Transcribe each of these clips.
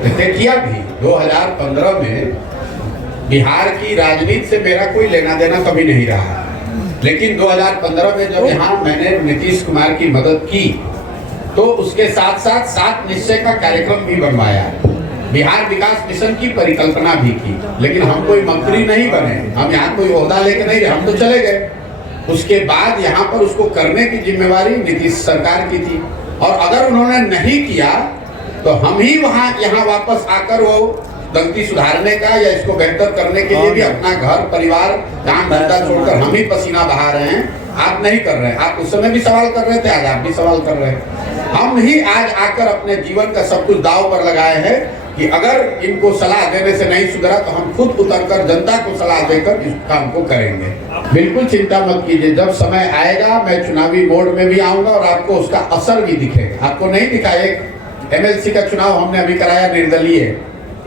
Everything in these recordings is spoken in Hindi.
करते थे, किया भी। 2015 में बिहार की राजनीति से मेरा कोई लेना देना कभी नहीं रहा, लेकिन 2015 में जब यहाँ मैंने नीतीश कुमार की मदद की तो उसके साथ साथ 7 निश्चय का कार्यक्रम भी बनवाया, बिहार विकास मिशन की परिकल्पना भी की। लेकिन हम कोई मंत्री नहीं बने, हम यहाँ कोई ओहदा लेके नहीं गए, हम तो चले गए। उसके बाद यहाँ पर उसको करने की जिम्मेवारी नीतीश सरकार की थी, और अगर उन्होंने नहीं किया तो हम ही यहाँ वापस आकर वो गलती सुधारने का या इसको बेहतर करने के लिए भी अपना घर परिवार काम धंधा छोड़कर हम ही पसीना बहा रहे हैं। आप नहीं कर रहे हैं, आप उस समय भी सवाल कर रहे थे, आज आप भी सवाल कर रहे हैं। हम ही आज आकर अपने जीवन का सब कुछ दांव पर लगाए हैं कि अगर इनको सलाह देने से नहीं सुधरा तो हम खुद उतरकर जनता को सलाह देकर इस काम को करेंगे। बिल्कुल चिंता मत कीजिए, जब समय आएगा मैं चुनावी मोड में भी आऊंगा और आपको उसका असर भी दिखेगा। आपको नहीं दिखा, एक MLC का चुनाव हमने अभी कराया निर्दलीय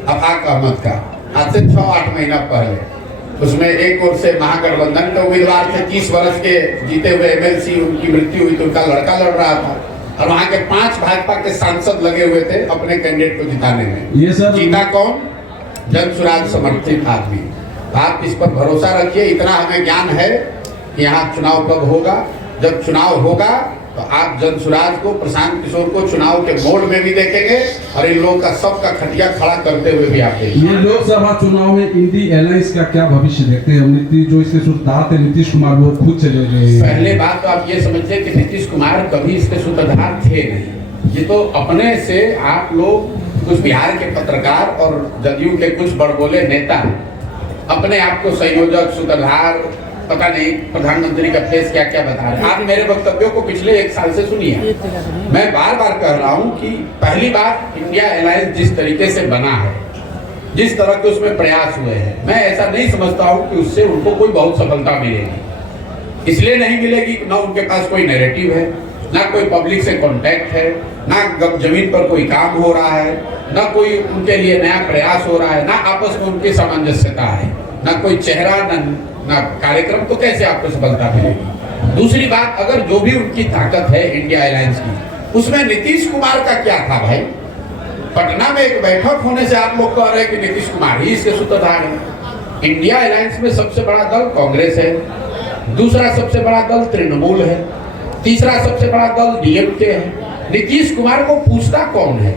अफाक अहमद का, आज से 6-8 महीना पहले। उसमें एक ओर से महागठबंधन के उम्मीदवार थे, 30 वर्ष के जीते हुए MLC, उनकी मृत्यु हुई तो उनका लड़का लड़ रहा था, और वहाँ के 5 भाजपा के सांसद लगे हुए थे अपने कैंडिडेट को जिताने में। ये सब जीता कौन? जनसुराज समर्थित आदमी। आप इस पर भरोसा रखिए, इतना हमें ज्ञान है कि यहाँ चुनाव कब होगा। जब चुनाव होगा तो आप जनसुराज को, प्रशांत किशोर को चुनाव के मोड में भी देखेंगे और इन लोगों का सबका खटिया खड़ा करते हुए भी आप देखेंगे। ये लोकसभा चुनाव में इंडी अलायंस का क्या भविष्य देखते हैं? नीतीश जो इसके सूत्रधार थे नीतीश कुमार, वो खुद चले गए। पहले बात तो आप ये समझिए कि नीतीश कुमार कभी इसके सूत्रधार थे नहीं। ये तो अपने से आप लोग कुछ बिहार के पत्रकार और जदयू के कुछ बड़बोले नेता अपने आप को संयोजक, सूत्रधार, पता नहीं प्रधानमंत्री का फेस क्या क्या बता रहे हैं। आप मेरे वक्तव्यों को पिछले 1 साल से सुनिए। मैं बार बार कह रहा हूं कि पहली बात, इंडिया अलायंस जिस तरीके से बना है, जिस तरह के उसमें प्रयास हुए हैं, मैं ऐसा नहीं समझता हूं कि उससे उनको कोई बहुत सफलता मिलेगी। इसलिए नहीं मिलेगी ना उनके पास कोई नैरेटिव है, ना कोई पब्लिक से कॉन्टैक्ट है, ना जमीन पर कोई काम हो रहा है, ना कोई उनके लिए नया प्रयास हो रहा है, ना आपस में उनकी सामंजस्यता है, ना कोई चेहरा, ना कार्यक्रम। तो कैसे आपको सफलता मिलेगी? दूसरी बात, अगर जो भी उनकी ताकत है इंडिया अलायंस की, उसमें नीतीश कुमार का क्या था भाई? पटना में एक बैठक होने से आप लोग कह रहे हैं कि नीतीश कुमार ही इसके सूत्रधार है। इंडिया अलायंस में सबसे बड़ा दल कांग्रेस है, दूसरा सबसे बड़ा दल तृणमूल है, तीसरा सबसे बड़ा दल DMK है। नीतीश कुमार को पूछता कौन है?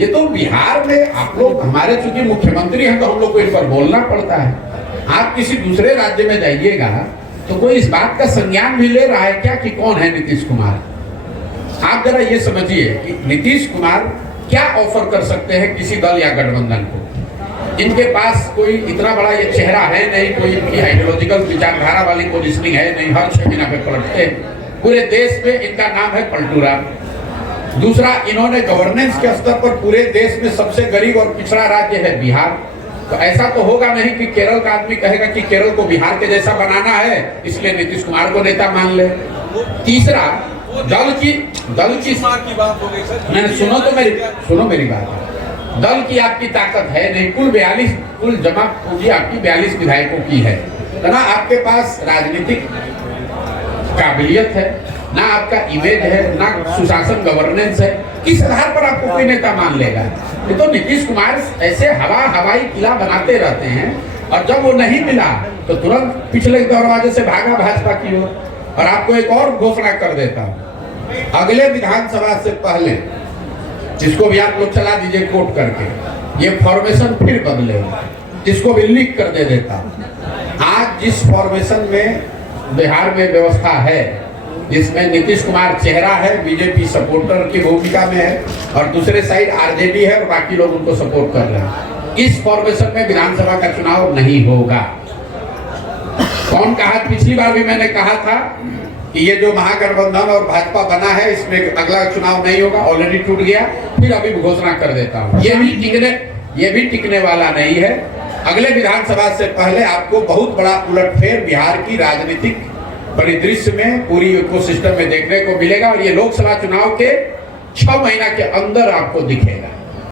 ये तो बिहार में आप लोग, हमारे चूंकि मुख्यमंत्री हैं तो हम लोग को इन पर बोलना पड़ता है। आप किसी दूसरे राज्य में जाइएगा तो कोई इस बात का संज्ञान भी ले रहा है क्या कि कौन है नीतीश कुमार? आप जरा ये समझिए कि नीतीश कुमार क्या ऑफर कर सकते हैं किसी दल या गठबंधन को। इनके पास कोई इतना बड़ा ये चेहरा है नहीं, कोई इनकी आइडियोलॉजिकल विचारधारा वाली पोजिशनिंग है नहीं, हर 6 महीना पे पलटते हैं। पूरे देश में इनका नाम है पलटू राम। दूसरा, इन्होंने गवर्नेंस के स्तर पर पूरे देश में सबसे गरीब और पिछड़ा राज्य है बिहार। तो ऐसा तो होगा नहीं कि केरल का आदमी कहेगा कि केरल को बिहार के जैसा बनाना है इसलिए नीतीश कुमार को नेता मान ले। तीसरा, दल की बात हो गई सर। मैंने सुनो मेरी बात। दल की आपकी ताकत है नहीं, कुल जमा पूंजी आपकी 42 विधायकों की है ना, आपके पास राजनीतिक काबिलियत है, ना आपका इमेज है, ना सुशासन गवर्नेंस है। किस आधार पर आपको कोई नेता मान लेगा? ये तो नीतीश कुमार ऐसे हवाई किला बनाते रहते हैं, और जब वो नहीं मिला तो तुरंत पिछले दरवाजे से भागा भाजपा की ओर। और आपको एक और घोषणा कर देता हूं, अगले विधानसभा से पहले, जिसको भी आप लोग चला दीजिए कोट करके, ये फॉर्मेशन फिर बदलेगा, जिसको भी लिख कर दे देता हूं। आज जिस फॉर्मेशन में बिहार में व्यवस्था है, जिसमें नीतीश कुमार चेहरा है, बीजेपी सपोर्टर की भूमिका में है, और दूसरे साइड RJD है और बाकी लोग उनको सपोर्ट कर रहे हैं, इस फॉर्मेशन में विधानसभा का चुनाव नहीं होगा। कौन कहा? पिछली बार भी मैंने कहा था कि ये जो महागठबंधन और भाजपा बना है इसमें अगला चुनाव नहीं होगा, ऑलरेडी टूट गया। फिर अभी घोषणा कर देता हूँ, ये भी टिकने वाला नहीं है। अगले विधानसभा से पहले आपको बहुत बड़ा उलटफेर बिहार की राजनीतिक परिदृश्य में, पूरी इकोसिस्टम में देखने को मिलेगा, और ये लोकसभा चुनाव के 6 महीना के अंदर आपको दिखेगा।